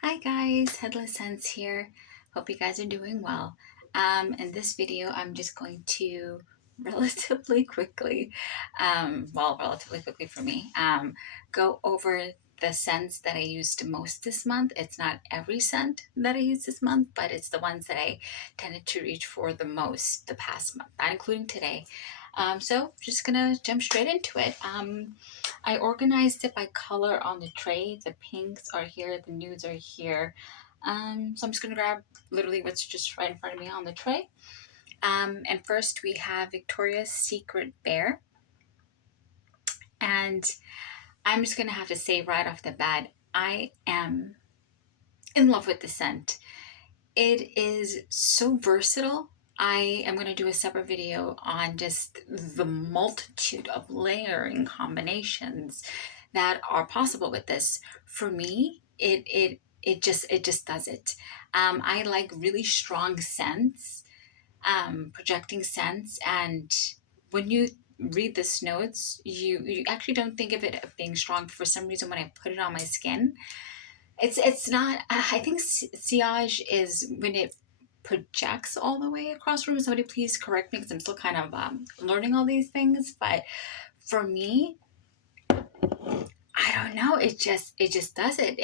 Hi guys, Headless Sense here. Hope you guys are doing well. In this video, I'm just going to relatively quickly, relatively quickly for me, go over the scents that I used most this month. It's not every scent that I used this month, but it's the ones that I tended to reach for the most the past month, not including today. So just gonna jump straight into it. I organized it by color on the tray. The pinks are here, the nudes are here. So I'm just gonna grab literally what's just right in front of me on the tray. And first we have Victoria's Secret Bear. And I'm just gonna have to say right off the bat, I am in love with the scent. It is so versatile. I am going to do a separate video on just the multitude of layering combinations that are possible with this. For me, it just does it. I like really strong scents, projecting scents, and when you read this notes, you actually don't think of it as being strong. For some reason, when I put it on my skin, it's not. I think sillage is when it projects all the way across the room. Somebody please correct me because I'm still kind of learning all these things. But for me, I don't know. It just does it.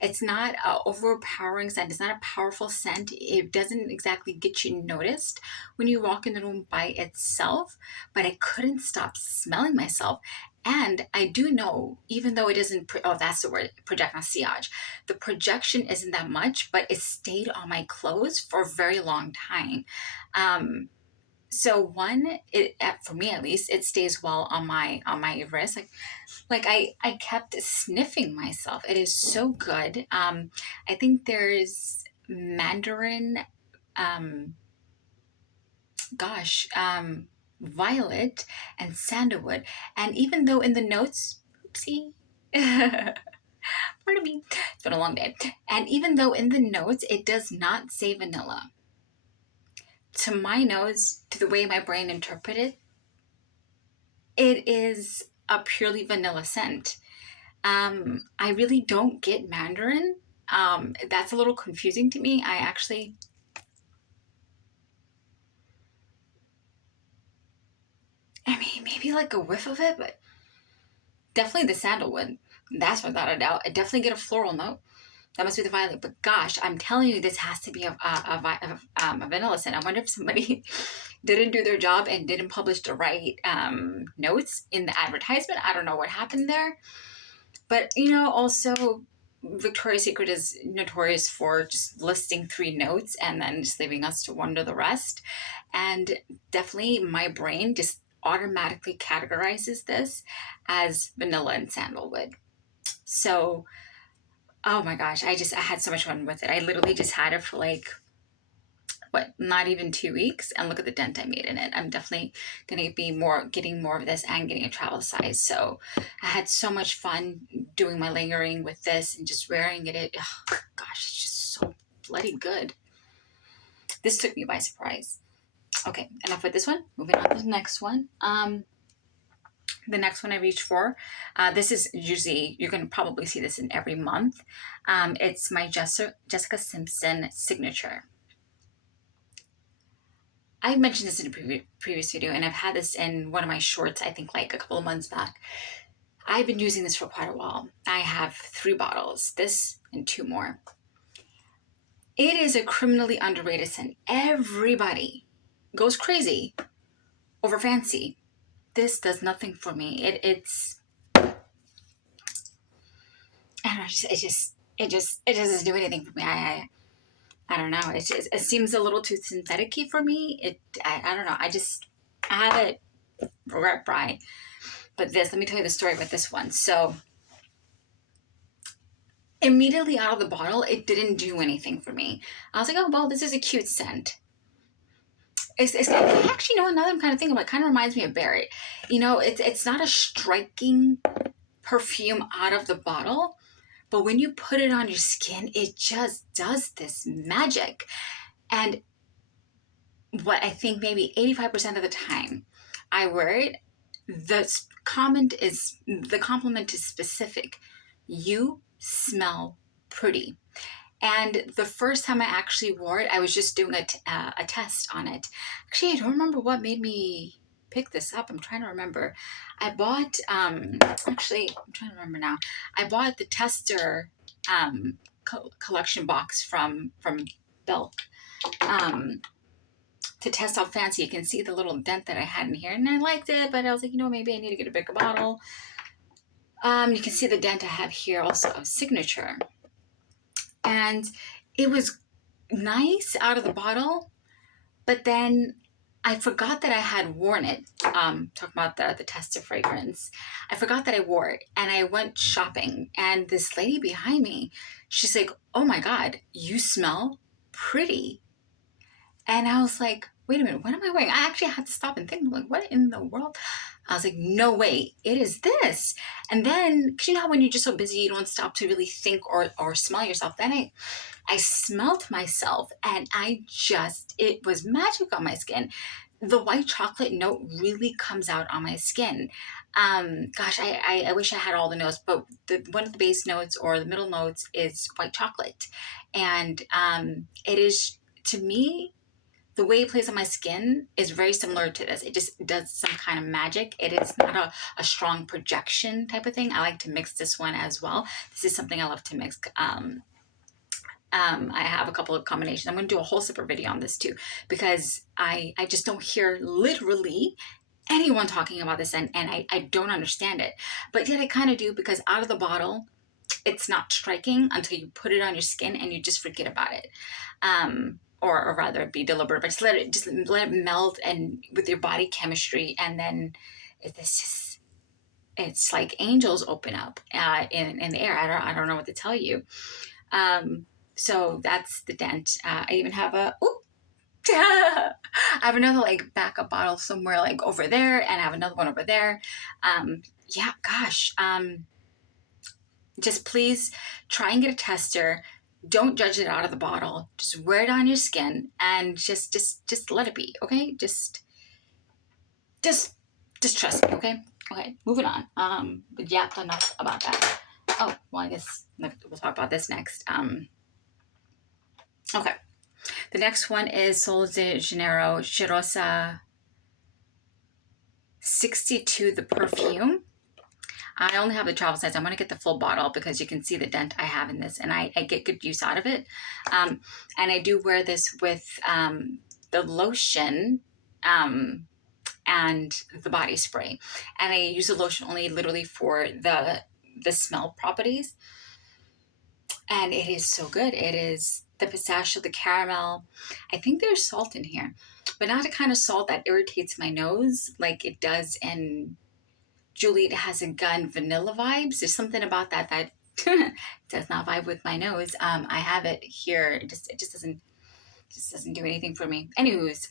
It's not an overpowering scent. It's not a powerful scent. It doesn't exactly get you noticed when you walk in the room by itself, but I couldn't stop smelling myself. And I do know, even though it isn't, oh, that's the word, project, not sillage. The projection isn't that much, but it stayed on my clothes for a very long time. So one, for me at least, it stays well on my wrist. Like I kept sniffing myself. It is so good. I think there's mandarin, um, gosh, violet and sandalwood. And even though in the notes, oopsie, pardon me, it's been a long day. And even though in the notes it does not say vanilla, to my nose, to the way my brain interpreted, it is a purely vanilla scent. I really don't get mandarin. That's a little confusing to me. I mean, maybe like a whiff of it, but definitely the sandalwood. That's without a doubt. I definitely get a floral note. That must be the violet. But gosh, I'm telling you, this has to be a vanilla scent. I wonder if somebody didn't do their job and didn't publish the right notes in the advertisement. I don't know what happened there. But, also Victoria's Secret is notorious for just listing three notes and then just leaving us to wonder the rest. And definitely my brain just automatically categorizes this as vanilla and sandalwood. So, oh my gosh, I had so much fun with it. I literally just had it for like not even 2 weeks, and look at the dent I made in it. I'm definitely gonna be getting more of this and getting a travel size. So I had so much fun doing my layering with this and just wearing it. Oh, gosh, it's just so bloody good. This took me by surprise. Okay, enough with this one. Moving on to the next one. The next one I reach for, this is usually, you're going to probably see this in every month. It's my Jessica Simpson signature. I mentioned this in a previous video, and I've had this in one of my shorts, I think like a couple of months back. I've been using this for quite a while. I have 3 bottles, this and 2 more. It is a criminally underrated scent. Everybody goes crazy over fancy. This does nothing for me. It's, I don't know, it doesn't do anything for me. I don't know. It seems a little too synthetic-y for me. I don't know. I have it regret bride. But let me tell you the story with this one. So immediately out of the bottle, it didn't do anything for me. I was like, oh, well, this is a cute scent. It's actually, now that I'm kind of thinking about it, kind of reminds me of Barrett. It's not a striking perfume out of the bottle, but when you put it on your skin, it just does this magic. And what I think maybe 85% of the time I wear it, the compliment is specific. You smell pretty. And the first time I actually wore it, I was just doing a test on it. Actually, I don't remember what made me pick this up. I'm trying to remember. I bought, actually, I'm trying to remember now. I bought the tester collection box from Belk to test how fancy. You can see the little dent that I had in here, and I liked it, but I was like, maybe I need to get a bigger bottle. You can see the dent I have here also of Signature. And it was nice out of the bottle, but then I forgot that I had worn it. Talking about the tester fragrance. I forgot that I wore it, and I went shopping, and this lady behind me, she's like, oh my God, you smell pretty. And I was like, wait a minute, what am I wearing? I actually had to stop and think, like, what in the world? I was like, no way, it is this. And then, because you know how when you're just so busy, you don't stop to really think or smell yourself. Then I smelled myself, and it was magic on my skin. The white chocolate note really comes out on my skin. Gosh, I wish I had all the notes, but one of the base notes or the middle notes is white chocolate. And it is, to me, the way it plays on my skin is very similar to this. It just does some kind of magic. It is not a strong projection type of thing. I like to mix this one as well. This is something I love to mix. I have a couple of combinations. I'm going to do a whole separate video on this too, because I just don't hear literally anyone talking about this, and I don't understand it. But yet I kind of do, because out of the bottle, it's not striking until you put it on your skin and you just forget about it. Or rather be deliberate, but just let it melt and with your body chemistry, and then it's like angels open up in the air. I don't know what to tell you. So that's the dent. I even have I have another like backup bottle somewhere like over there, and I have another one over there. Yeah, gosh. Just please try and get a tester. Don't judge it out of the bottle. Just wear it on your skin and just let it be, okay? Just trust me, okay? Okay, moving on. But yeah, enough about that. Oh, well, I guess we'll talk about this next. Okay. The next one is Sol de Janeiro Cheirosa 62, the perfume. I only have the travel size. I'm going to get the full bottle because you can see the dent I have in this, and I get good use out of it. And I do wear this with the lotion and the body spray. And I use the lotion only literally for the smell properties. And it is so good. It is the pistachio, the caramel. I think there's salt in here, but not the kind of salt that irritates my nose like it does in Juliet Has a Gun vanilla vibes. There's something about that does not vibe with my nose. I have it here. It just doesn't do anything for me. Anyways,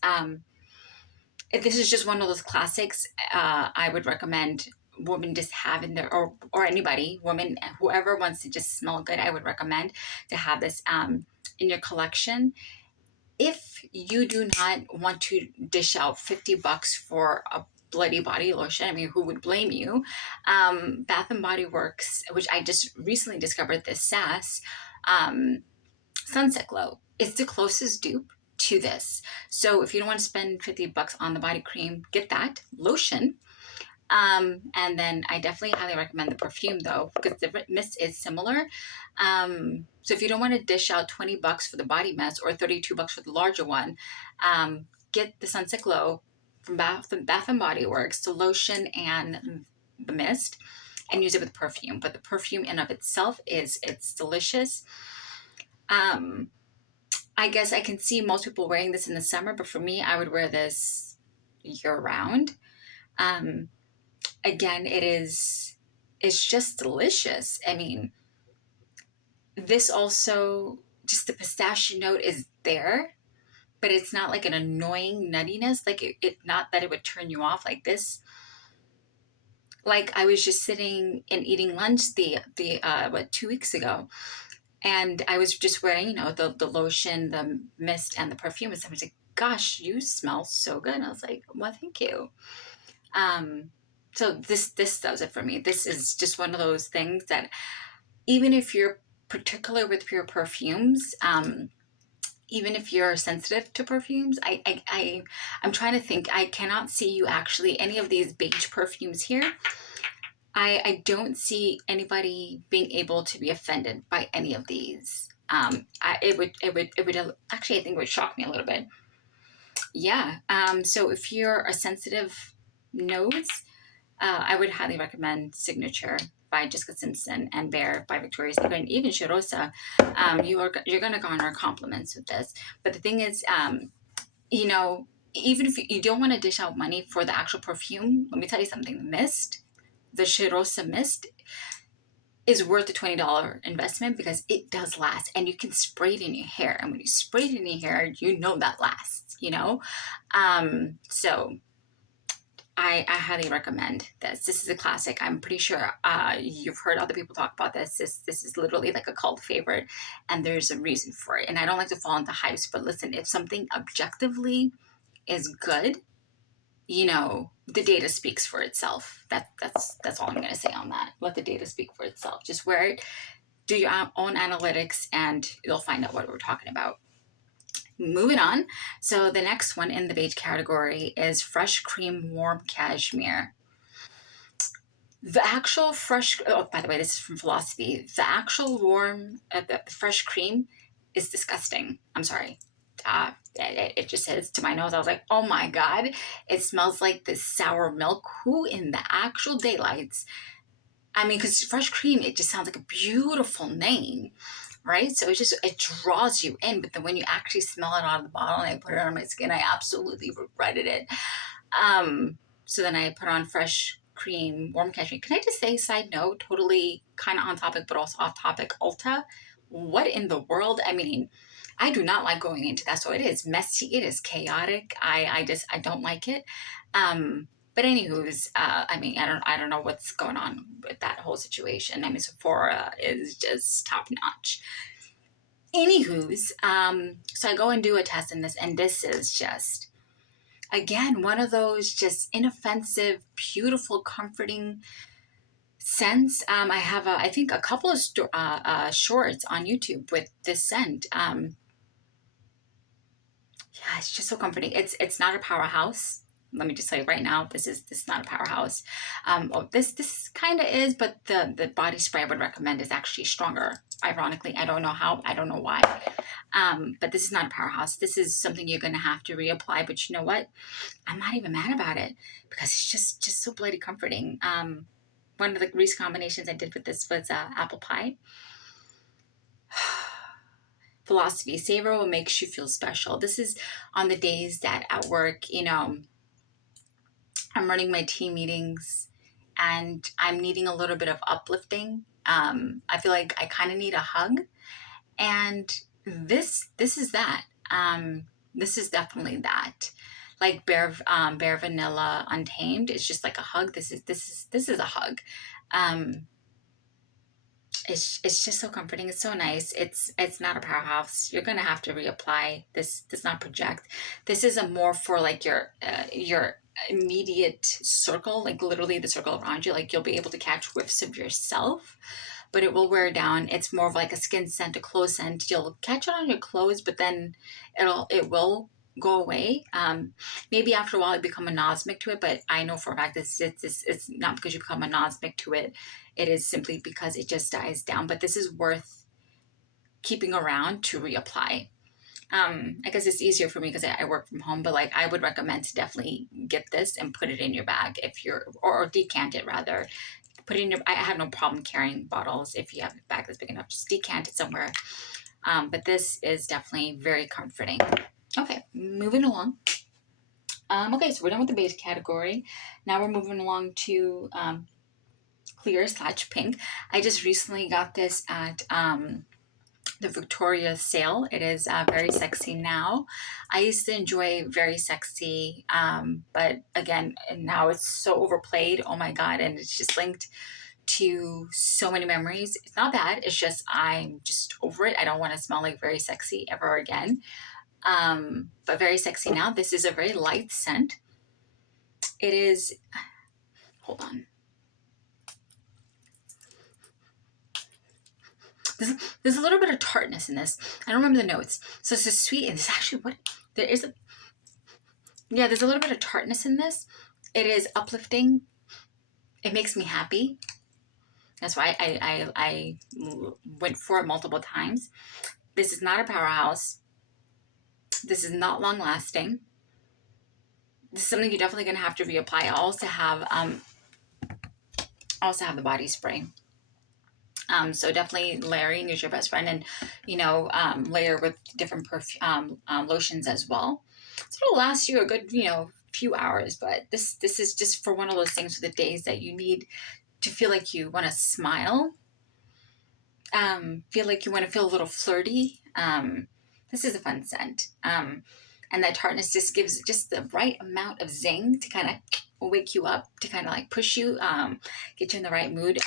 if this is just one of those classics, I would recommend women just have in there, or anybody, woman, whoever wants to just smell good, I would recommend to have this in your collection. If you do not want to dish out $50 for a bloody body lotion, I mean, who would blame you? Bath and Body Works, which I just recently discovered, this Sass Sunset Glow, it's the closest dupe to this. So if you don't want to spend $50 on the body cream, get that lotion. And then I definitely highly recommend the perfume though, because the mist is similar. So if you don't want to dish out $20 for the body mist or $32 for the larger one, get the Sunset Glow from Bath and Body Works, the lotion and the mist, and use it with perfume. But the perfume in of itself it's delicious. I guess I can see most people wearing this in the summer, but for me, I would wear this year round. Again, it's just delicious. I mean, this also, just the pistachio note is there, but it's not like an annoying nuttiness. Like it not that it would turn you off like this. Like I was just sitting and eating lunch 2 weeks ago, and I was just wearing, the lotion, the mist, and the perfume, and someone's like, gosh, you smell so good. And I was like, well, thank you. So this does it for me. This is just one of those things that even if you're particular with pure perfumes. Even if you're sensitive to perfumes, I'm trying to think. I cannot see you actually, any of these beige perfumes here. I don't see anybody being able to be offended by any of these. It would actually, I think it would shock me a little bit. Yeah. So if you're a sensitive nose, I would highly recommend Signature by Jessica Simpson and Bare by Victoria's Secret, and even Chirosa. You're going to garner compliments with this. But the thing is, you know, even if you don't want to dish out money for the actual perfume, let me tell you something. The Chirosa Mist is worth the $20 investment because it does last, and you can spray it in your hair. And when you spray it in your hair, you know that lasts, you know? So I highly recommend this. This is a classic. I'm pretty sure you've heard other people talk about this. This is literally like a cult favorite, and there's a reason for it. And I don't like to fall into hypes, but listen, if something objectively is good, you know, the data speaks for itself. That's all I'm going to say on that. Let the data speak for itself. Just wear it, do your own analytics, and you'll find out what we're talking about. Moving on. So the next one in the beige category is Fresh Cream Warm Cashmere. The actual fresh, oh, by the way, this is from Philosophy. The actual warm, the fresh cream is disgusting. I'm sorry. It just hits to my nose. I was like, oh my God, it smells like this sour milk. Who in the actual daylights? I mean, because fresh cream, it just sounds like a beautiful name, right? So it draws you in. But then when you actually smell it out of the bottle and I put it on my skin, I absolutely regretted it. So then I put on Fresh Cream Warm Cashmere. Can I just say, side note, totally kind of on topic, but also off topic, Ulta? What in the world? I mean, I do not like going into that. So it is messy. It is chaotic. I don't like it. But anywho's, I mean, I don't know what's going on with that whole situation. I mean, Sephora is just top notch. Anywho's, so I go and do a test in this, and this is just, again, one of those just inoffensive, beautiful, comforting scents. I have, I think, a couple of shorts on YouTube with this scent. Yeah, it's just so comforting. It's not a powerhouse. Let me just tell you right now, this is not a powerhouse. This kind of is, but the body spray I would recommend is actually stronger. Ironically, I don't know how, I don't know why. But this is not a powerhouse. This is something you're gonna have to reapply. But you know what? I'm not even mad about it because it's just so bloody comforting. One of the recent combinations I did with this was apple pie. Philosophy, savor what makes you feel special. This is on the days that at work, you know, I'm running my team meetings and I'm needing a little bit of uplifting. I feel like I kind of need a hug, and this is that. This is definitely that. Like Bare Vanilla Untamed is just like a hug. This is a hug. It's just so comforting. It's so nice. It's not a powerhouse. You're gonna have to reapply. This does not project. This is a more for like your immediate circle, like literally the circle around you. Like you'll be able to catch whiffs of yourself, but it will wear down. It's more of like a skin scent, a clothes scent. You'll catch it on your clothes, but then it will go away. Maybe after a while you become anosmic to it, but I know for a fact it's not because you become anosmic to it. It is simply because it just dies down. But this is worth keeping around to reapply. I guess it's easier for me because I work from home, but like I would recommend to definitely get this and put it in your bag if you're, or decant it rather. Put it in your, I have no problem carrying bottles if you have a bag that's big enough, just decant it somewhere. But this is definitely very comforting. Okay, moving along. Okay, so we're done with the beige category. Now we're moving along to clear/pink. I just recently got this at the Victoria sale. It is Very Sexy Now. I used to enjoy Very Sexy, but again, now it's so overplayed. Oh my God, and it's just linked to so many memories. It's not bad. It's just I'm just over it. I don't want to smell like Very Sexy ever again. But Very Sexy Now. This is a very light scent. It is. Hold on. There's a little bit of tartness in this. I don't remember the notes. So it's a sweet, and it's actually what there is. Yeah, there's a little bit of tartness in this. It is uplifting. It makes me happy. That's why I went for it multiple times. This is not a powerhouse. This is not long lasting. This is something you're definitely going to have to reapply. I also have the body spray. So definitely layering is your best friend, and layer with different lotions as well. So it'll last you a good few hours. But this is just for one of those things for the days that you need to feel like you want to smile, feel like you want to feel a little flirty. This is a fun scent, and that tartness just gives just the right amount of zing to kind of wake you up, to kind of like push you, get you in the right mood.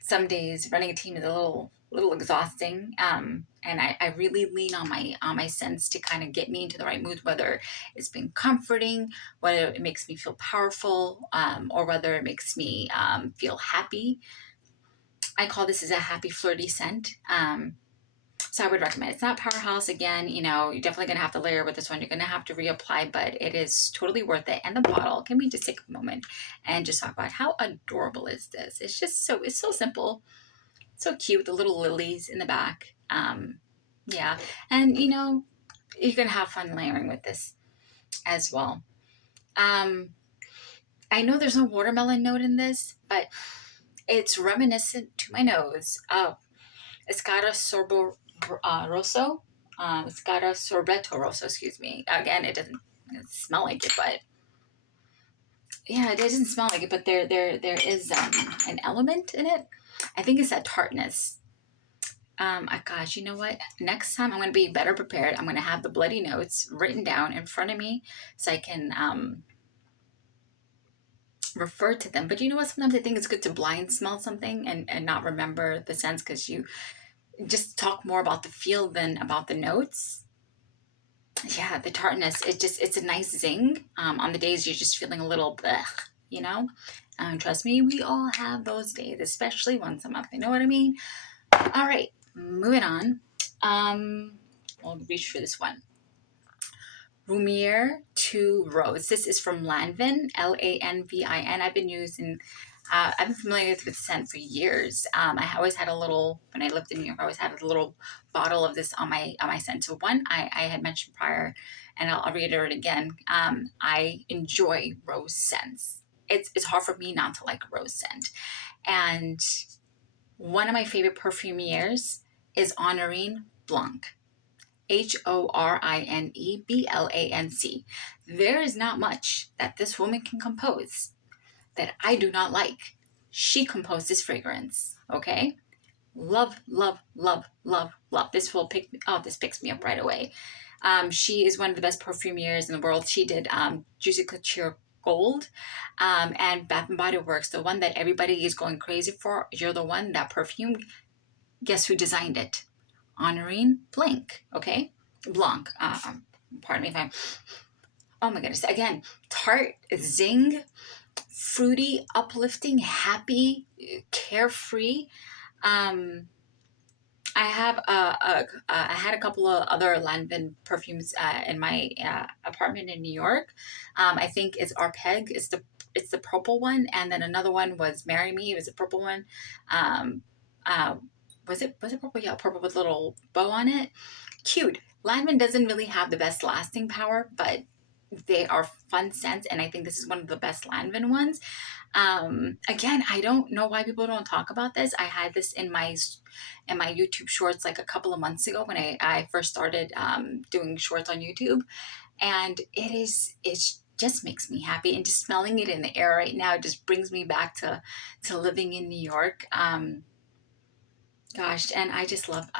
Some days running a team is a little exhausting, and I really lean on my scents to kind of get me into the right mood, whether it's been comforting, whether it makes me feel powerful, or whether it makes me feel happy. I call this as a happy flirty scent. So I would recommend it. It's not powerhouse. Again, you're definitely going to have to layer with this one. You're going to have to reapply, but it is totally worth it. And the bottle, can we just take a moment and just talk about how adorable is this? It's just it's so simple, so cute. The little lilies in the back. Yeah. And, you're going to have fun layering with this as well. I know there's no watermelon note in this, but it's reminiscent to my nose of Escada Sorbo Rosso. Escada Sorbeto Rosso, excuse me. Again, it doesn't smell like it, but yeah, it doesn't smell like it, but there is an element in it. I think it's that tartness. Gosh, you know what? Next time I'm going to be better prepared. I'm going to have the bloody notes written down in front of me so I can refer to them. But you know what? Sometimes I think it's good to blind smell something and not remember the sense, because you just talk more about the feel than about the notes. Yeah, the tartness, it's a nice zing. On the days you're just feeling a little blech, trust me, we all have those days, especially once a month. You know what I mean? All right, moving on. We'll reach for this one. Rumier to Rose. This is from Lanvin, Lanvin. I've been familiar with the scent for years. I always had when I lived in New York, I always had a little bottle of this on my scent. So one, I had mentioned prior, and I'll reiterate again. I enjoy rose scents. It's hard for me not to like a rose scent. And one of my favorite perfumiers is Honorine Blanc. Horine Blanc. There is not much that this woman can compose that I do not like. She composed this fragrance. Okay, love, love, love, love, love. This picks me up right away. She is one of the best perfumiers in the world. She did Juicy Couture Gold, and Bath and Body Works, the one that everybody is going crazy for. You're the one, that perfume. Guess who designed it? Honorine Blanc. Okay, Blanc. Pardon me if I'm. Oh my goodness! Again, tart, zing, fruity, uplifting, happy, carefree. I had a couple of other Lanvin perfumes in my apartment in New York. I think it's Arpeg. It's the purple one, and then another one was Marry Me. It was a purple one. Was it purple? Yeah, purple with a little bow on it. Cute. Lanvin doesn't really have the best lasting power, but they are fun scents, and I think this is one of the best Lanvin ones. Again, I don't know why people don't talk about this. I had this in my YouTube shorts like a couple of months ago when I first started doing shorts on YouTube, and it just makes me happy, and just smelling it in the air right now just brings me back to living in New York. Gosh, and I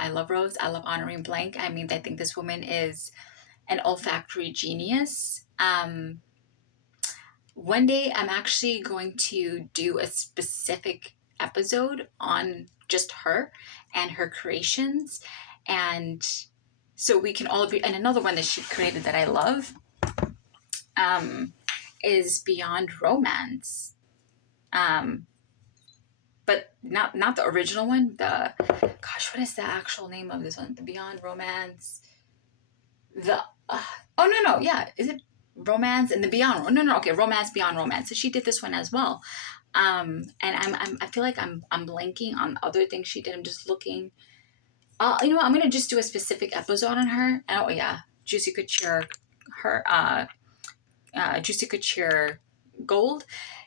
love Rose. I love Honorine Blanc. I mean, I think this woman is an olfactory genius. One day I'm actually going to do a specific episode on just her and her creations. And so we can all and another one that she created that I love is Beyond Romance. but not the original one. The, gosh, what is the actual name of this one? The Beyond Romance. The oh no, yeah, is it Romance and the Beyond? No, okay, Romance Beyond Romance. So she did this one as well. And I feel like I'm blanking on other things she did. I'm just looking. You know what? I'm gonna just do a specific episode on her. Oh yeah, Juicy Couture, her Juicy Couture Gold.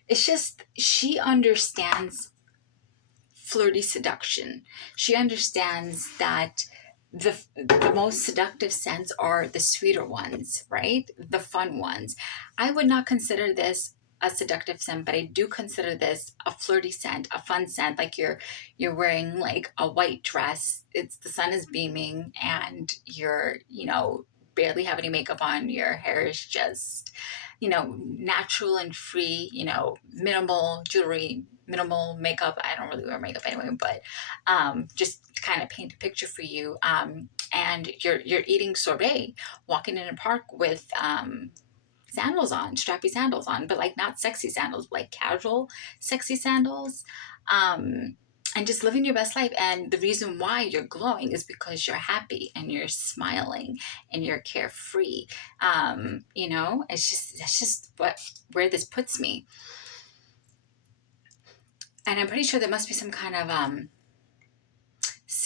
It's just she understands flirty seduction. She understands that the most seductive scents are the sweeter ones, right? The fun ones. I would not consider this a seductive scent, but I do consider this a flirty scent, a fun scent. Like you're wearing like a white dress. It's the sun is beaming, and you're, barely have any makeup on. Your hair is just, natural and free. Minimal jewelry, minimal makeup. I don't really wear makeup anyway, but just to kind of paint a picture for you. And you're eating sorbet, walking in a park with sandals on, strappy sandals on, but like not sexy sandals, like casual, sexy sandals. And just living your best life. And the reason why you're glowing is because you're happy and you're smiling and you're carefree. That's just where this puts me. And I'm pretty sure there must be some kind of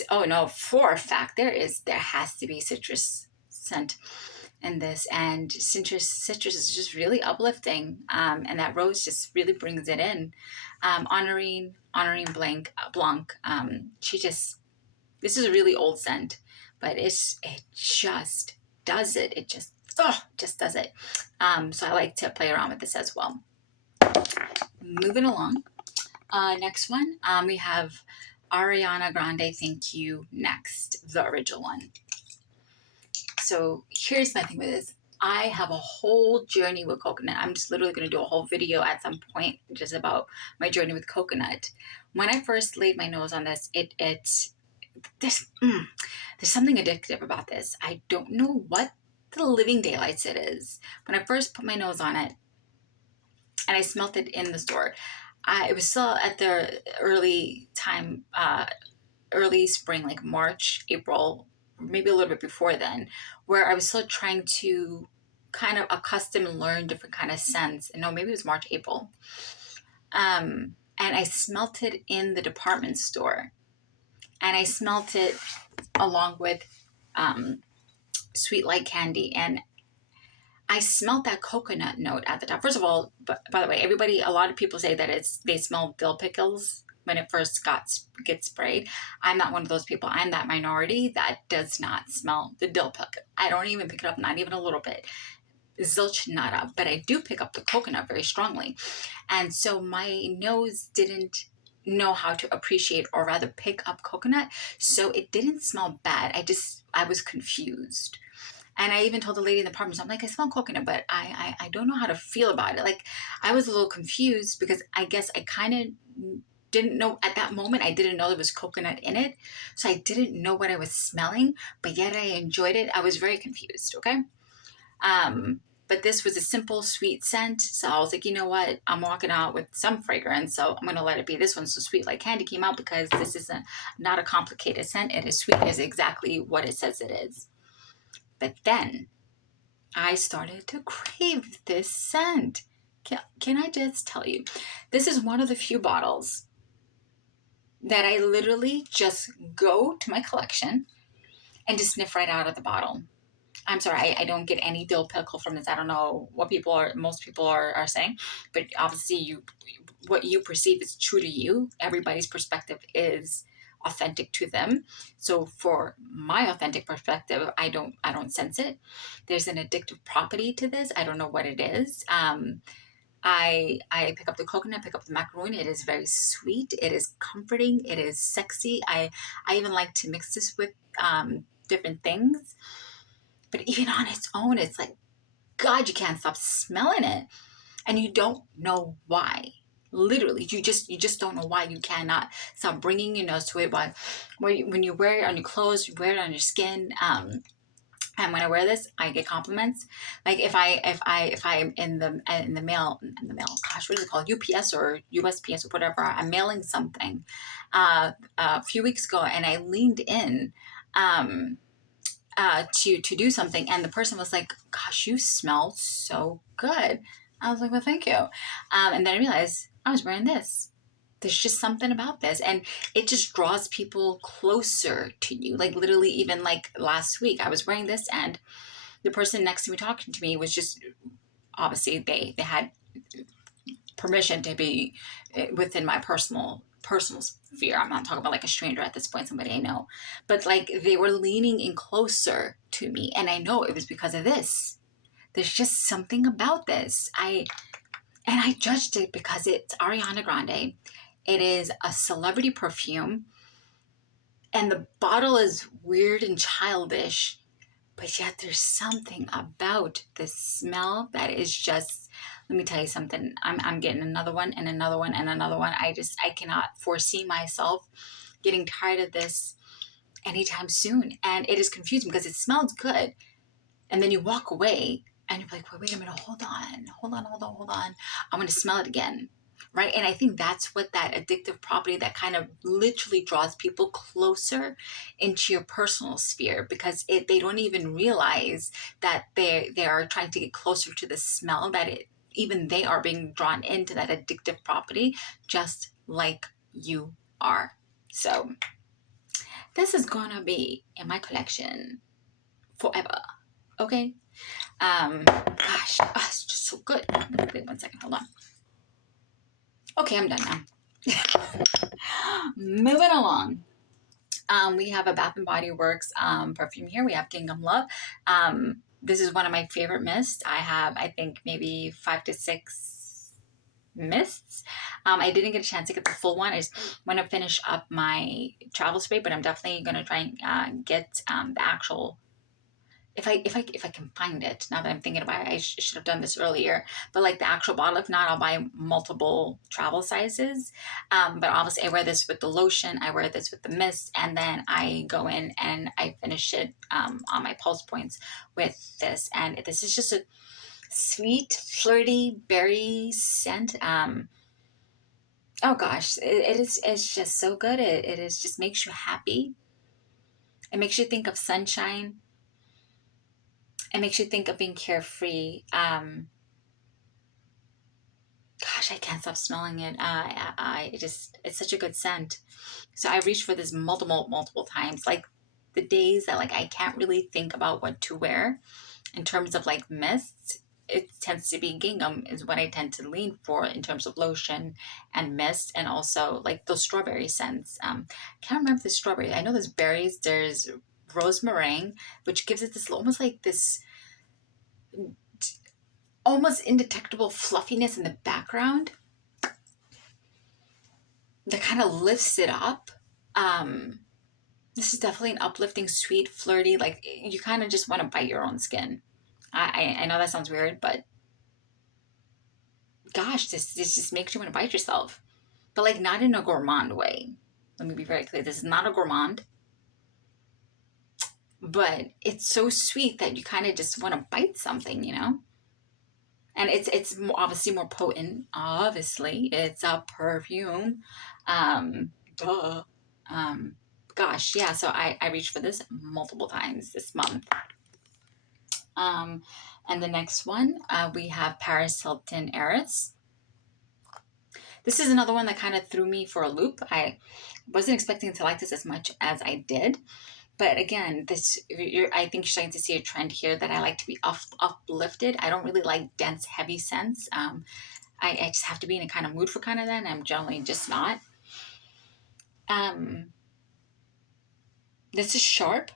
oh no, for a fact there has to be citrus scent in this, and citrus is just really uplifting, and that rose just really brings it in. Honoring Blanc. This is a really old scent, but it just does it. It just does it. So I like to play around with this as well. Moving along. Next one, we have Ariana Grande, Thank You, next, the original one. So here's my thing with this. I have a whole journey with coconut. I'm just literally going to do a whole video at some point just about my journey with coconut. When I first laid my nose on this, there's something addictive about this. I don't know what the living daylights it is. When I first put my nose on it and I smelt it in the store, it was still at the early spring, like March, April, maybe a little bit before then, where I was still trying to kind of accustom and learn different kind of scents. And no, maybe it was March, April. And I smelt it in the department store. And I smelt it along with Sweet Like Candy. And I smelled that coconut note at the top. First of all, by the way, a lot of people say that they smell dill pickles when it first gets sprayed. I'm not one of those people. I'm that minority that does not smell the dill pickle. I don't even pick it up, not even a little bit. Zilch nada. But I do pick up the coconut very strongly. And so my nose didn't know how to appreciate, or rather pick up, coconut. So it didn't smell bad. I was confused. And I even told the lady in the apartment, I'm like, I smell coconut, but I don't know how to feel about it. Like, I was a little confused because I guess I kind of didn't know at that moment. I didn't know there was coconut in it. So I didn't know what I was smelling, but yet I enjoyed it. I was very confused. Okay. But this was a simple, sweet scent. So I was like, you know what? I'm walking out with some fragrance, so I'm going to let it be this one. So Sweet Like Candy came out because this is not a complicated scent. It is sweet. It is exactly what it says it is. But then I started to crave this scent. Can I just tell you, this is one of the few bottles that I literally just go to my collection and just sniff right out of the bottle. I'm sorry, I don't get any dill pickle from this. I don't know what most people are saying, but obviously what you perceive is true to you. Everybody's perspective is authentic to them. So for my authentic perspective, I don't sense it. There's an addictive property to this. I don't know what it is. I pick up the coconut, pick up the macaroon. It is very sweet. It is comforting. It is sexy. I even like to mix this with different things. But even on its own, it's like, God, you can't stop smelling it. And you don't know why. Literally, you just don't know why. You cannot stop bringing your nose to it. When you wear it on your clothes, you wear it on your skin. And when I wear this, I get compliments. Like if I'm in the mail, gosh, what is it called? UPS or USPS or whatever. I'm mailing something a few weeks ago, and I leaned in to do something, and the person was like, "Gosh, you smell so good." I was like, "Well, thank you." And then I realized I was wearing this. There's just something about this, and it just draws people closer to you. Like literally, even like last week, I was wearing this, and the person next to me talking to me was just obviously they had permission to be within my personal sphere. I'm not talking about like a stranger at this point, somebody I know, but like they were leaning in closer to me, and I know it was because of this. There's just something about this. I judged it because it's Ariana Grande. It is a celebrity perfume, and the bottle is weird and childish, but yet there's something about the smell that is just, let me tell you something. I'm getting another one and another one and another one. I cannot foresee myself getting tired of this anytime soon. And it is confusing because it smells good. And then you walk away and you're like, wait a minute, hold on. I'm going to smell it again. Right. And I think that's what that addictive property that kind of literally draws people closer into your personal sphere, because they don't even realize that they are trying to get closer to the smell, that even they are being drawn into that addictive property, just like you are. So this is going to be in my collection forever. Okay. Gosh, it's just so good. Wait 1 second. Hold on. Okay, I'm done now. Moving along. We have a Bath and Body Works perfume here. We have Gingham Love. This is one of my favorite mists. I have, I think, maybe 5 to 6 mists. I didn't get a chance to get the full one. I just want to finish up my travel spray, but I'm definitely going to try and get the actual, if I can find it. Now that I'm thinking about it, I should have done this earlier. But like the actual bottle, if not, I'll buy multiple travel sizes. But obviously, I wear this with the lotion. I wear this with the mist, and then I go in and I finish it on my pulse points with this. And this is just a sweet, flirty berry scent. Oh gosh, it is. It's just so good. It is just makes you happy. It makes you think of sunshine. It makes you think of being carefree. Gosh, I can't stop smelling it. It's such a good scent. So I reached for this multiple times. Like the days that like I can't really think about what to wear in terms of like mists, it tends to be gingham is what I tend to lean for in terms of lotion and mist, and also like those strawberry scents. Can't remember the strawberry. I know there's berries. There's rose meringue, which gives it this almost like this almost indetectable fluffiness in the background that kind of lifts it up. This is definitely an uplifting, sweet, flirty, like you kind of just want to bite your own skin. I know that sounds weird, but gosh, this just makes you want to bite yourself. But like not in a gourmand way. Let me be very clear. This is not a gourmand, but it's so sweet that you kind of just want to bite something, you know? And it's obviously more potent. Obviously, it's a perfume. Duh. Um, Gosh, yeah. So I reached for this multiple times this month. Um, and the next one, we have Paris Hilton Heiress. This is another one that kind of threw me for a loop. I wasn't expecting to like this as much as I did. But again, I think you're starting to see a trend here that I like to be uplifted. I don't really like dense, heavy scents. I just have to be in a kind of mood for kind of that, and I'm generally just not. This is sharp.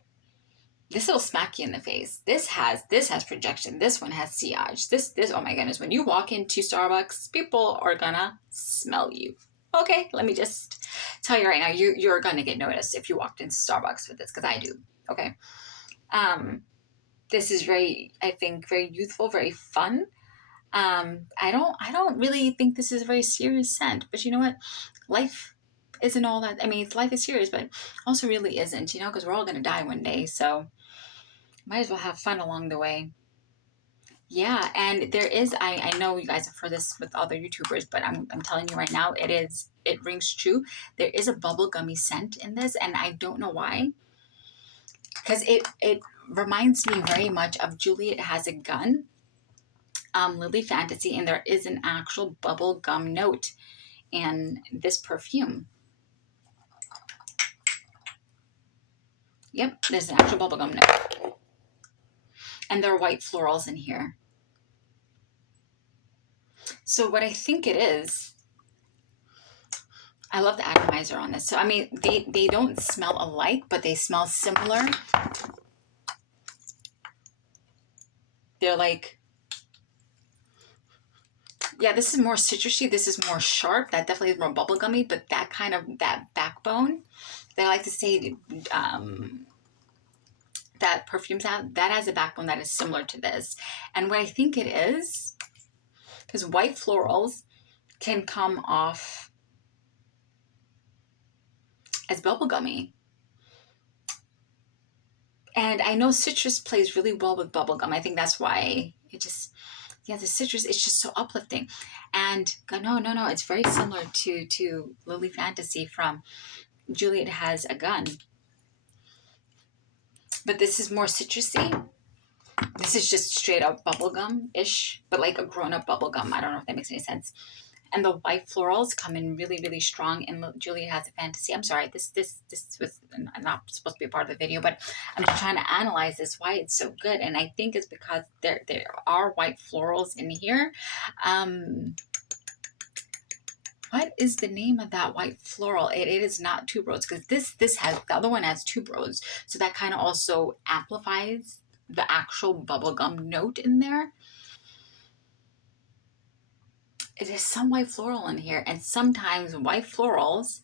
This will smack you in the face. This has projection. This one has sillage. This oh my goodness, when you walk into Starbucks, people are gonna smell you. Okay, let me just tell you right now, you're gonna get noticed if you walked into Starbucks with this, because I do. Okay. This is very, I think, very youthful, very fun. I don't really think this is a very serious scent, but you know what? Life isn't all that. I mean, life is serious, but also really isn't, you know, because we're all gonna die one day. So Might as well have fun along the way. Yeah, and there is, I know you guys have heard this with other YouTubers, but I'm telling you right now, it rings true. There is a bubblegummy scent in this, and I don't know why. Because it reminds me very much of Juliet Has a Gun, Lily Fantasy, and there is an actual bubble gum note in this perfume. Yep, there's an actual bubblegum note. And there are white florals in here. So what I think it is, I love the atomizer on this. So, I mean, they don't smell alike, but they smell similar. They're like, yeah, this is more citrusy. This is more sharp. That definitely is more bubblegummy, but that kind of, that backbone, they like to say that perfumes have, that has a backbone that is similar to this. And what I think it is, because white florals can come off as bubblegummy. And I know citrus plays really well with bubblegum. I think that's why it just, yeah, the citrus, it's just so uplifting. And no, it's very similar to Lily Fantasy from Juliet Has a Gun. But this is more citrusy. This is just straight up bubblegum-ish, but like a grown-up bubblegum. I don't know if that makes any sense. And the white florals come in really, really strong. And Juliet Has a Fantasy. I'm sorry, this was not supposed to be a part of the video, but I'm just trying to analyze this, why it's so good. And I think it's because there are white florals in here. What is the name of that white floral? It is not tuberose, because this has, the other one has tuberose. So that kind of also amplifies the actual bubblegum note in there. There's some white floral in here, and sometimes white florals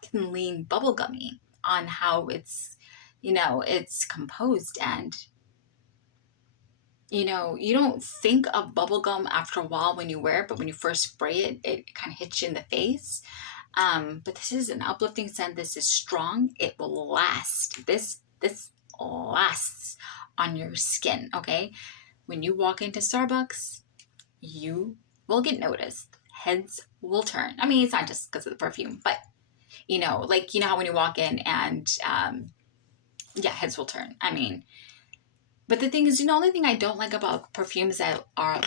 can lean bubblegummy on how it's, it's composed. And, you don't think of bubblegum after a while when you wear it, but when you first spray it, it kind of hits you in the face. But this is an uplifting scent. This is strong. It will last. This lasts on your skin, okay? When you walk into Starbucks, you will get noticed. Heads will turn. I mean, it's not just because of the perfume, but like, how when you walk in and yeah, heads will turn. I mean, but the thing is, the only thing I don't like about perfumes that are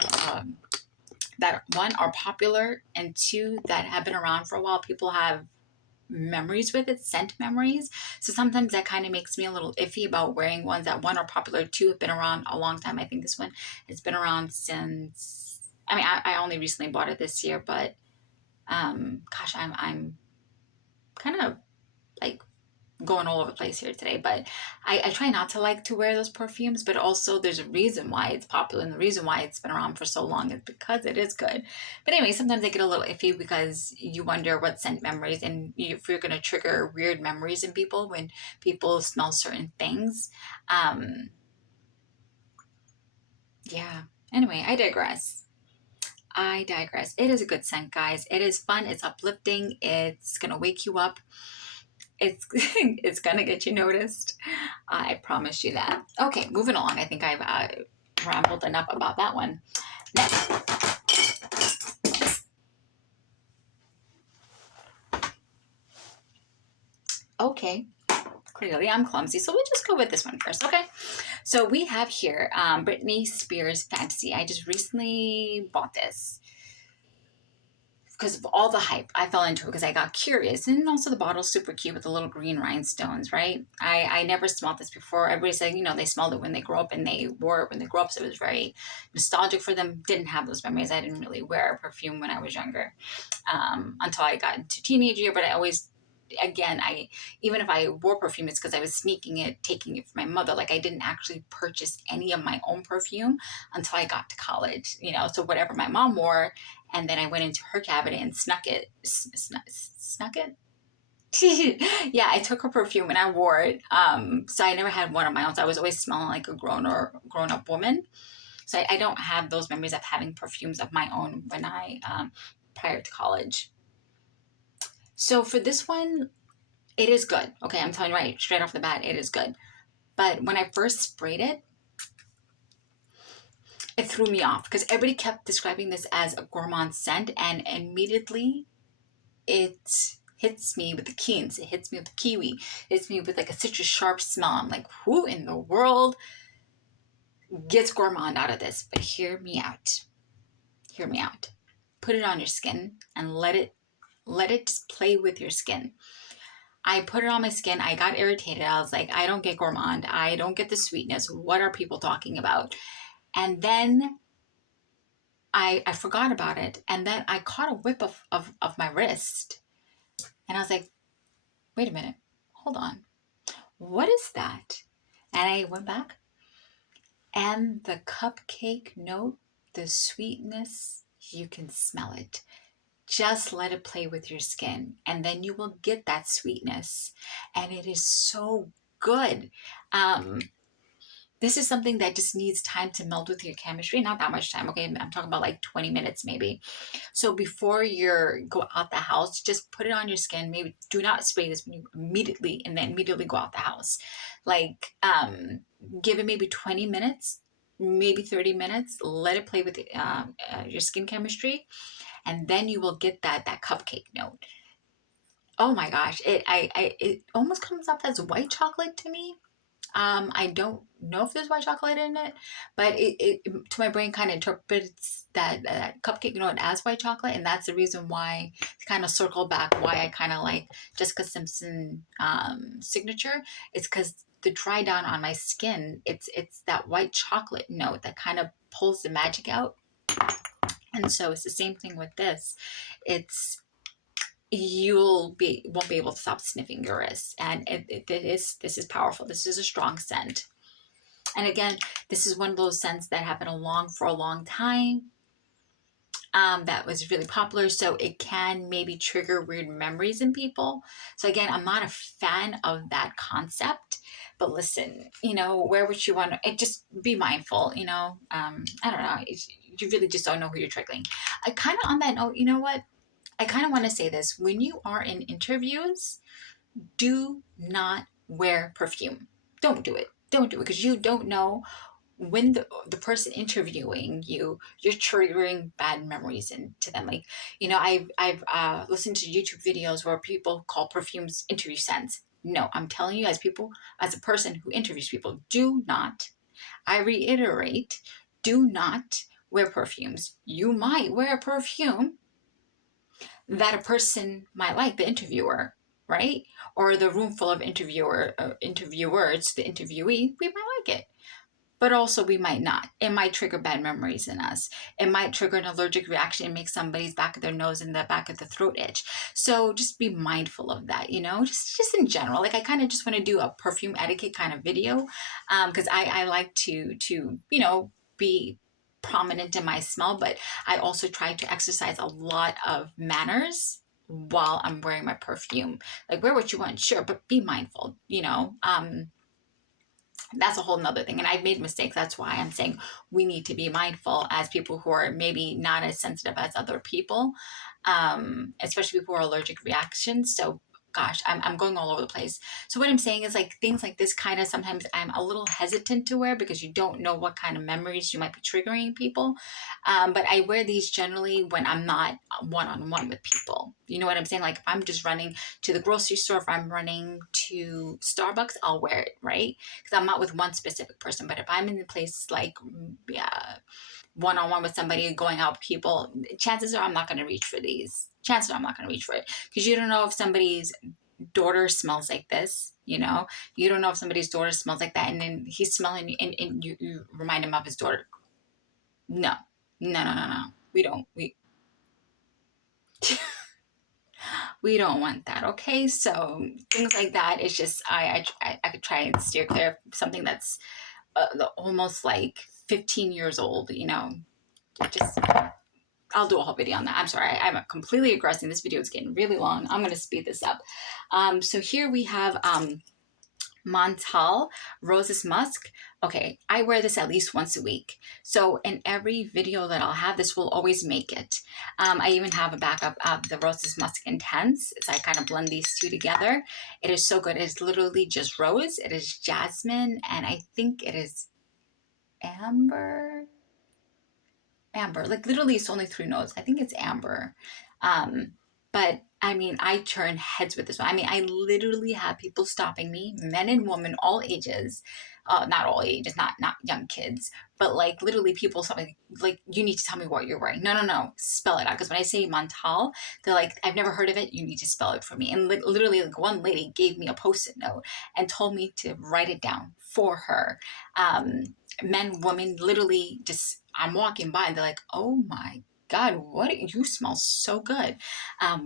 that, one, are popular, and two, that have been around for a while, people have memories with it, scent memories. So sometimes that kind of makes me a little iffy about wearing ones that, one, are popular, two, have been around a long time. I think this one has been around since, I mean, I only recently bought it this year, but gosh, I'm kind of like going all over the place here today, but I try not to like to wear those perfumes, but also there's a reason why it's popular, and the reason why it's been around for so long is because it is good. But anyway, sometimes I get a little iffy because you wonder what scent memories, and if you're going to trigger weird memories in people when people smell certain things. Yeah, anyway, I digress. It is a good scent, guys. It is fun. It's uplifting. It's going to wake you up. It's it's gonna get you noticed. I promise you that. Okay, moving along. I think I've rambled enough about that one. Next. Okay, clearly I'm clumsy, so we'll just go with this one first. Okay, so we have here Britney Spears Fantasy. I just recently bought this because of all the hype. I fell into it because I got curious, and also the bottle's super cute with the little green rhinestones, right? I never smelled this before. Everybody said, they smelled it when they grew up, and they wore it when they grew up, so it was very nostalgic for them. Didn't have those memories. I didn't really wear a perfume when I was younger, until I got into teenage year, but I always, again, even if I wore perfume, it's because I was sneaking it, taking it from my mother. Like, I didn't actually purchase any of my own perfume until I got to college, so whatever my mom wore, and then I went into her cabinet and snuck it. Snuck it? Yeah, I took her perfume and I wore it. So I never had one of my own. So I was always smelling like a grown up woman. So I don't have those memories of having perfumes of my own when I prior to college. So for this one, it is good. Okay, I'm telling you right straight off the bat, it is good. But when I first sprayed it, it threw me off because everybody kept describing this as a gourmand scent, and immediately it hits me with the quince, it hits me with the kiwi, it hits me with like a citrus sharp smell. I'm like, who in the world gets gourmand out of this? But hear me out. Hear me out. Put it on your skin and let it just play with your skin. I put it on my skin. I got irritated. I was like, I don't get gourmand. I don't get the sweetness. What are people talking about? And then I forgot about it. And then I caught a whip of my wrist. And I was like, wait a minute. Hold on. What is that? And I went back. And the cupcake note, the sweetness, you can smell it. Just let it play with your skin, and then you will get that sweetness, and it is so good. This is something that just needs time to meld with your chemistry. Not that much time, okay? I'm talking about like 20 minutes maybe. So before you go out the house, just put it on your skin. Maybe do not spray this when you immediately go out the house. Like give it maybe 20 minutes, maybe 30 minutes. Let it play with your skin chemistry, and then you will get that cupcake note. Oh my gosh, it almost comes off as white chocolate to me. I don't know if there's white chocolate in it, but it to my brain kind of interprets that cupcake note as white chocolate, and that's the reason why, to kind of circle back, why I kind of like Jessica Simpson signature. It's because the dry down on my skin, it's that white chocolate note that kind of pulls the magic out. And so it's the same thing with this. It's won't be able to stop sniffing your wrist, and this is powerful. This is a strong scent, and again, this is one of those scents that have been along for a long time. That was really popular, so it can maybe trigger weird memories in people. So again, I'm not a fan of that concept, but listen, wear what you want. Just be mindful. I don't know. You really just don't know who you're triggering. I kind of, on that note, you know what? I kind of want to say this. When you are in interviews, do not wear perfume. Don't do it. Don't do it, because you don't know when the person interviewing you're triggering bad memories into them. Like, I've listened to YouTube videos where people call perfumes interview scents. No, I'm telling you, as a person who interviews people, do not, I reiterate, do not wear perfumes. You might wear a perfume that a person might like, the interviewer, right? Or the room full of interviewers, the interviewee, we might like it. But also we might not. It might trigger bad memories in us. It might trigger an allergic reaction and make somebody's back of their nose and the back of the throat itch. So just be mindful of that, just in general. Like, I kind of just want to do a perfume etiquette kind of video, because I like to be prominent in my smell, but I also try to exercise a lot of manners while I'm wearing my perfume. Like, wear what you want, sure, but be mindful, that's a whole nother thing. And I've made mistakes. That's why I'm saying we need to be mindful as people who are maybe not as sensitive as other people, especially people who are allergic reactions. So gosh, I'm going all over the place. So what I'm saying is, like, things like this kind of, sometimes I'm a little hesitant to wear because you don't know what kind of memories you might be triggering people. But I wear these generally when I'm not one-on-one with people. You know what I'm saying? Like, if I'm just running to the grocery store, if I'm running to Starbucks, I'll wear it, right? Because I'm not with one specific person. But if I'm in a place like, one-on-one with somebody, going out with people, chances are I'm not going to reach for these. Chances are I'm not going to reach for it, because you don't know if somebody's daughter smells like this. You don't know if somebody's daughter smells like that, and then he's smelling, and you remind him of his daughter. No. We don't. We don't want that. Okay, so things like that. It's just I could try and steer clear of something that's almost like 15 years old. Just, I'll do a whole video on that. I'm sorry, I'm completely aggressing. This video is getting really long. I'm going to speed this up. So here we have Montal Roses Musk. Okay, I wear this at least once a week. So in every video that I'll have, this will always make it. I even have a backup of the Roses Musk Intense. So I kind of blend these two together. It is so good. It's literally just rose. It is jasmine, and I think it is amber. Amber, like literally it's only three notes. I think it's amber. Um, but I mean, I turn heads with this one. I mean, I literally have people stopping me, men and women, all ages, not all ages, not young kids, but like literally people stopping, like, you need to tell me what you're wearing. No, no, no, spell it out. Because when I say Montal, they're like, I've never heard of it. You need to spell it for me. And literally, like one lady gave me a post-it note and told me to write it down for her. Men, women, literally just, I'm walking by and they're like, oh my God, you smell so good.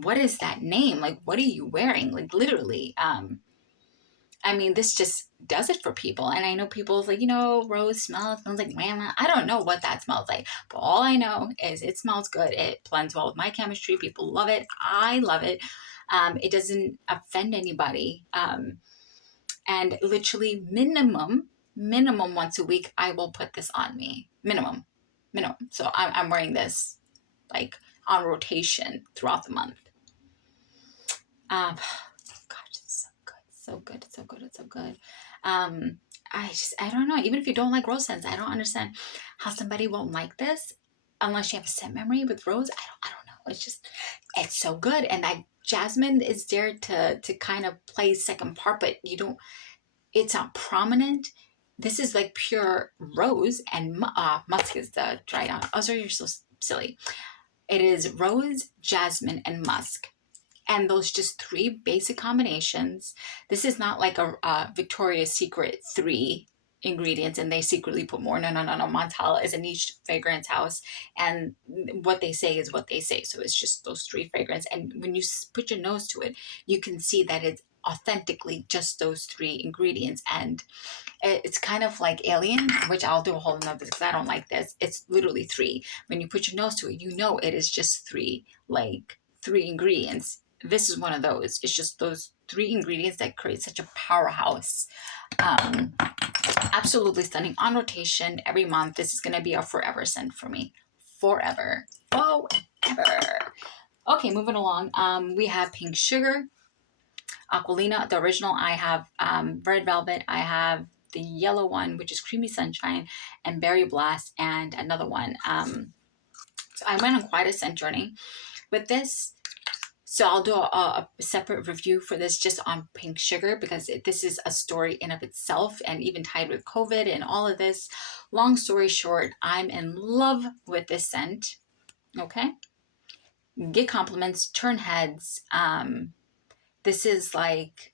What is that name? Like, what are you wearing? Like, literally. I mean, this just does it for people. And I know people's like, rose smells like grandma. I don't know what that smells like, but all I know is it smells good. It blends well with my chemistry. People love it. I love it. It doesn't offend anybody. And literally minimum once a week, I will put this on me. Minimum. So I'm wearing this like on rotation throughout the month. Gosh, it's so good, so good, so good, it's so good. I don't know. Even if you don't like rose scents, I don't understand how somebody won't like this unless you have a scent memory with rose. I don't know. It's so good, and that jasmine is there to kind of play second part, but it's not prominent. This is like pure rose, and musk is the dried out. Oh, sorry, you're so silly. It is rose, jasmine, and musk. And those just three basic combinations. This is not like a Victoria's Secret 3 ingredients and they secretly put more. No. Montal is a niche fragrance house, and what they say is what they say. So it's just those three fragrances. And when you put your nose to it, you can see that it's authentically just those three ingredients. And it's kind of like Alien, which I'll do a whole nother because I don't like this. It's literally three. When you put your nose to it, it is just three ingredients. This is one of those. It's just those three ingredients that create such a powerhouse. Absolutely stunning. On rotation every month. This is going to be a forever scent for me. Forever. Okay, moving along. We have Pink Sugar, Aquilina, the original. I have Red Velvet. I have the yellow one, which is Creamy Sunshine, and Berry Blast, and another one. So I went on quite a scent journey with this. So I'll do a separate review for this just on Pink Sugar because this is a story in of itself, and even tied with COVID and all of this. Long story short, I'm in love with this scent. Okay. Get compliments, turn heads. This is like,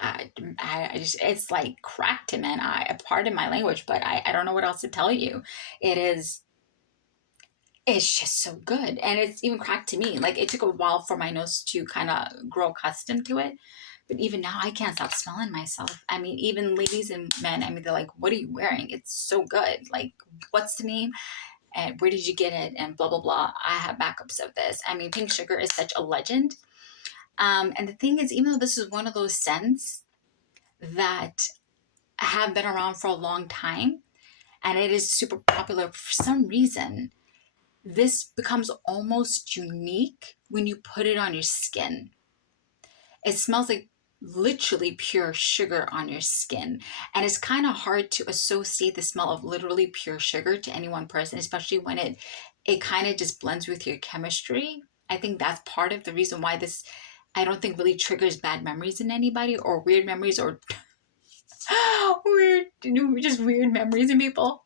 it's like crack to men. Pardon my language, but I don't know what else to tell you. It's just so good. And it's even cracked to me. Like, it took a while for my nose to kind of grow accustomed to it. But even now, I can't stop smelling myself. I mean, even ladies and men, I mean, they're like, what are you wearing? It's so good. Like, what's the name? And where did you get it? And blah, blah, blah. I have backups of this. I mean, Pink Sugar is such a legend. And the thing is, even though this is one of those scents that have been around for a long time, and it is super popular for some reason, this becomes almost unique when you put it on your skin. It smells like literally pure sugar on your skin. And it's kind of hard to associate the smell of literally pure sugar to any one person, especially when it kind of just blends with your chemistry. I think that's part of the reason why this, I don't think, really triggers bad memories in anybody, or weird memories, or weird memories in people.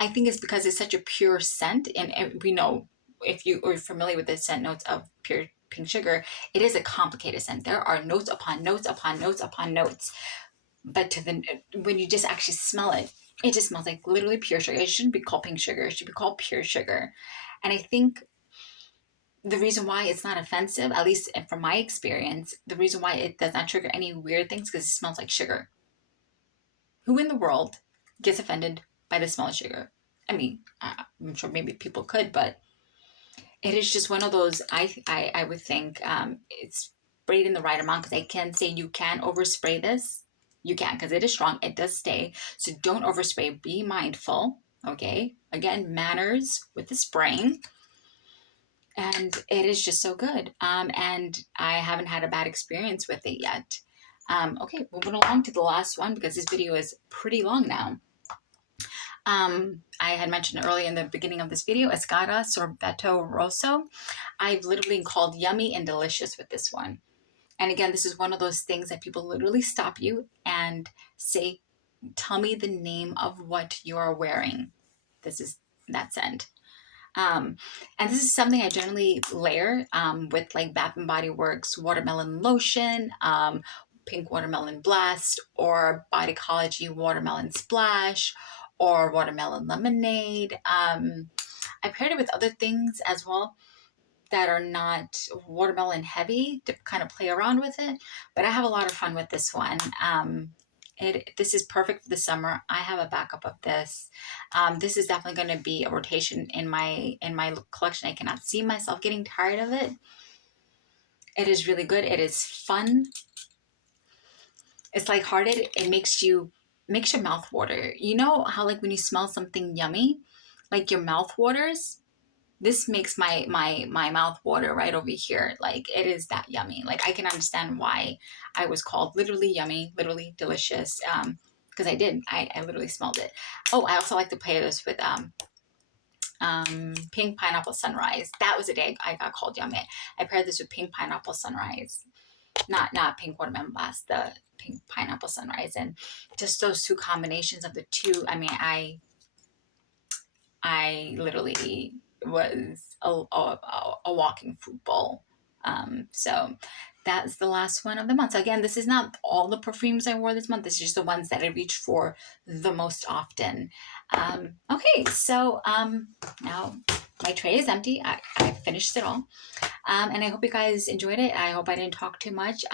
I think it's because it's such a pure scent, and we know, if you are familiar with the scent notes of pure Pink Sugar, it is a complicated scent. There are notes upon notes upon notes upon notes, but when you just actually smell it, it just smells like literally pure sugar. It shouldn't be called Pink Sugar. It should be called pure sugar. And I think the reason why it's not offensive, at least from my experience, the reason why it does not trigger any weird things, because it smells like sugar. Who in the world gets offended by the smell of sugar? I mean, I'm sure maybe people could, but it is just one of those, I would think, it's sprayed in the right amount, because I can say you can overspray this. You can, because it is strong. It does stay. So don't overspray. Be mindful. Okay. Again, manners with the spraying. And it is just so good. And I haven't had a bad experience with it yet. Okay, moving along to the last one, because this video is pretty long now. I had mentioned earlier in the beginning of this video, Escada Sorbetto Rosso. I've literally called yummy and delicious with this one. And again, this is one of those things that people literally stop you and say, tell me the name of what you're wearing. This is that scent. And this is something I generally layer with like Bath and Body Works watermelon lotion, pink watermelon blast, or Bodycology watermelon splash, or watermelon lemonade. I paired it with other things as well that are not watermelon heavy to kind of play around with it, but I have a lot of fun with this one. This is perfect for the summer. I have a backup of this. This is definitely going to be a rotation in my collection. I cannot see myself getting tired of it. It is really good. It is fun. It's lighthearted. It makes your mouth water. You know how like when you smell something yummy, like your mouth waters? This makes my mouth water right over here. Like it is that yummy. Like I can understand why I was called literally yummy, literally delicious. Because I literally smelled it. Oh, I also like to play this with pink pineapple sunrise. That was a day I got called yummy. I paired this with pink pineapple sunrise, not pink watermelon blast, the pink pineapple sunrise, and just those two combinations of the two. I mean, I literally was a walking food bowl. So that's the last one of the month. So again, this is not all the perfumes I wore this month. This is just the ones that I reached for the most often. Okay, so now my tray is empty. I finished it all. And I hope you guys enjoyed it. I hope I didn't talk too much.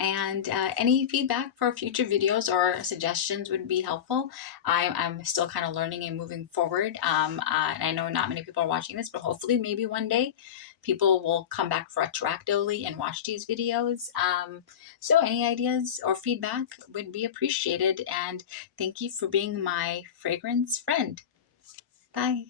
And any feedback for future videos or suggestions would be helpful. I'm still kind of learning and moving forward. And I know not many people are watching this, but hopefully maybe one day people will come back retroactively and watch these videos. So any ideas or feedback would be appreciated. And thank you for being my fragrance friend. Bye.